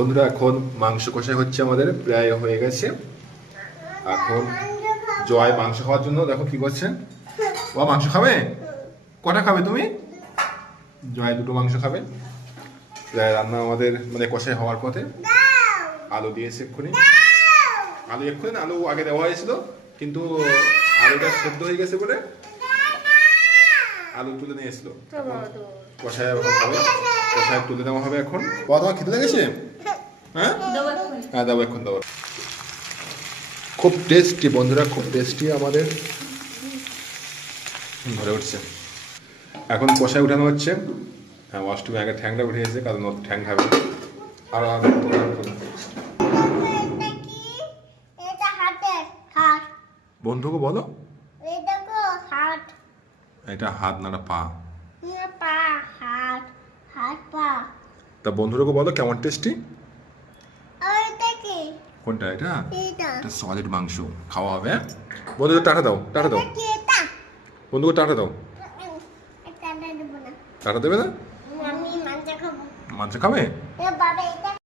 বন্ধুরা এখন মাংস কষাই হচ্ছে আমাদের প্রায় হয়ে গেছে। এখন জয় মাংস খাওয়ার জন্য দেখো কি করছে। ও মাংস খাবে? কটা খাবে তুমি? জয় দুটো মাংস খাবে। প্রায় রান্না আমাদের মানে কষাই হওয়ার পথে। আলু দিয়েছে এক্ষুনি। আলু এক্ষুনি আলু আগে দেওয়া হয়েছিল কিন্তু আলুটা সেদ্ধ হয়ে গেছে বলে আলু তুলে নিয়ে এসলো কষাই হবে কষাই তুলে দেওয়া হবে এখন। তোমার খেতে লেগেছে? হ্যাঁ? হ্যাঁ দেবো এখন দেবো খুব টেস্টি বন্ধুরা খুব টেস্টি আমাদের। ঘরে উঠছে। এখন কষায় উঠানো হচ্ছে। হ্যাঁ অষ্টমী আগে ঠ্যাংটা উঠিয়েছে কারণ ঠ্যাং খাবে। আর বন্ধুকে বলো। এটা হাত না পা। না পা হাত হাত পা তা বন্ধুরাকে বলো কেমন টেস্টি কোনটা এটা? এটা সলিড মাংস। খাওয়া হবে হ্যাঁ? বন্ধুদের টাটা দাও টাটা দাও। বন্ধুকে টাটা দাও। টাটা দেবে না। মাংস খাব।